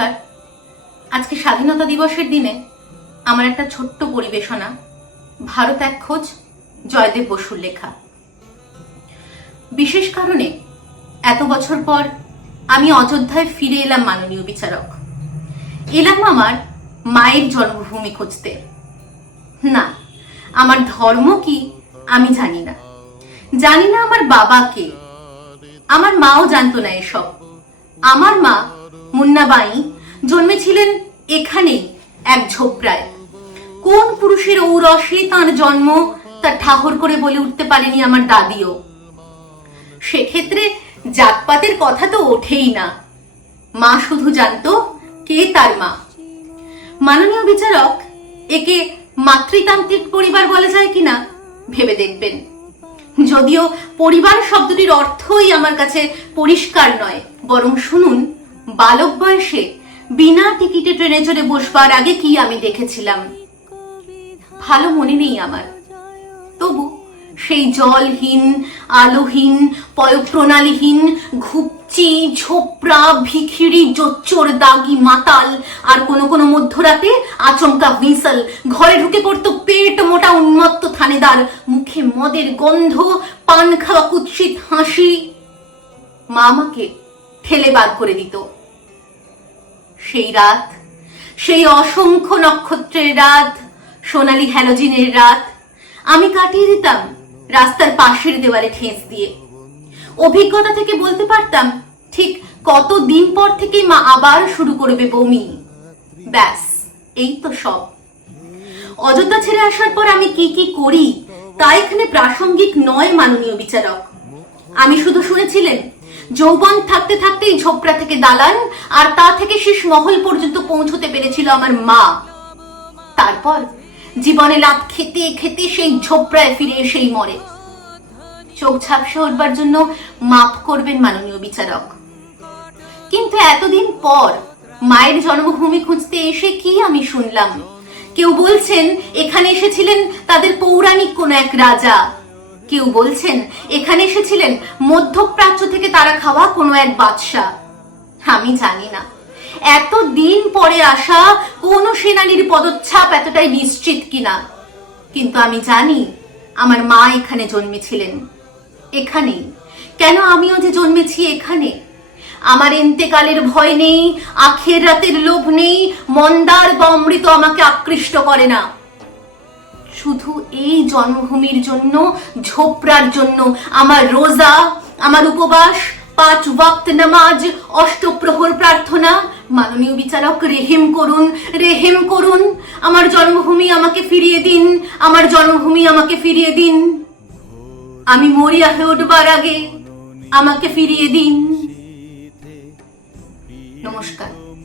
নমস্কার আজকে স্বাধীনতা দিবসের দিনে আমার একটা ছোট্ট পরিবেশনা, ভারত এক খোঁজ, জয়দেব বসুর লেখা। বিশেষ কারণে এত বছর পর আমি অযোধ্যায় ফিরে এলাম মাননীয় বিচারক। এলাম আমার মায়ের জন্মভূমি খুঁজতে। না, আমার ধর্ম কি আমি জানি না। জানি না আমার বাবাকে আমার মাও জানতো না এসব। আমার মা মুন্নাবাই জন্মেছিলেন এখানেই এক ঝোপড়ায়। কোন পুরুষের ঔরসে তার জন্ম তা ঠাহর করে বলে উঠতে পারেনি আমার দাদিও। সেক্ষেত্রে জাতপাতের কথা তো ওঠেই না। মা শুধু জানতো কে তার মা। মাননীয় বিচারক একে মাতৃতান্ত্রিক পরিবার বলা যায় কিনা ভেবে দেখবেন। যদিও পরিবার শব্দটির অর্থই আমার কাছে পরিষ্কার নয়, বরং শুনুন বালক বয়সে বিনা টিকিটে ট্রেনে চড়ে বসবার আগে কি আমি দেখেছিলাম? ভালো মনে নেই আমার। তবু সেই জলহীন, আলোহীন, পয়ঃপ্রণালীহীন, ঘুপচি, ঝোপড়া, ভিখিরি, জোচ্চোর, দাগি মাতাল আর কোনো কোনো মধ্যরাতে আচমকা হুইসল, ঘরে ঢুকে পড়তো পেট মোটা উন্মত্ত থানেদার, মুখে মদের গন্ধ, পান খাওয়া কুৎসিত হাসি। মা আমাকে ঠেলে বাদ করে দিত। সেই রাত, সেই অসংখ্য নক্ষত্রের রাত, সোনালি হ্যালোজিনের রাত, আমি কাটিয়ে দিতাম রাস্তার পাশের দেওয়ালে ঠেস দিয়ে। অভিজ্ঞতা থেকে বলতে পারতাম, ঠিক কত দিন পর থেকে মা আবার শুরু করবে বমি। ব্যাস, এই তো সব। অযোধ্যা ছেড়ে আসার পর আমি কি কি করি, তা এখানে প্রাসঙ্গিক নয় মাননীয় বিচারক। আমি শুধু শুনেছিলেন যৌবন থাকতে থাকতেই ঝোপড়া থেকে দালান, আর তা থেকে শেষ মহল পর্যন্ত পৌঁছতে পেরেছিল আমার মা। তারপর জীবনে লাভ খেতে খেতে সেই ঝোপড়ায় ফিরে এসেই মরে। চোখ ঝাপসা উঠবার জন্য মাফ করবেন মাননীয় বিচারক। কিন্তু এতদিন পর মায়ের জন্মভূমি খুঁজতে এসে কি আমি শুনলাম? কেউ বলছেন, এখানে এসেছিলেন তাদের পৌরাণিক কোন এক রাজা। কেউ বলছেন, এখানে এসেছিলেন মধ্যপ্রাচ্য থেকে তারা খাওয়া কোনো এক বাদশাহ। আমি জানি না। এত দিন পরে আসা কোন সেনানির পদচ্ছাপ এতটাই নিশ্চিত কিনা। কিন্তু আমি জানি আমার মা এখানে জন্মেছিলেন। এখানেই। কেন আমিও যে জন্মেছি এখানে? আমার এন্তেকালের ভয় নেই, আখের রাতের লোভ নেই, মন্দার বা অমৃত আমাকে আকৃষ্ট করে না। শুধু এই জন্মভূমির জন্য, ঝোপড়ার জন্য। আমার রোজা, আমার উপবাস, পাঁচ ওয়াক্ত নামাজ, অষ্টপ্রহর প্রার্থনা। মাননীয় বিচারক, রেহেম করুন রেহেম করুন। আমার জন্মভূমি আমাকে ফিরিয়ে দিন, আমার জন্মভূমি আমাকে ফিরিয়ে দিন। আমি মরিয়া হয়ে উঠবার আগে আমাকে ফিরিয়ে দিন। নমস্কার।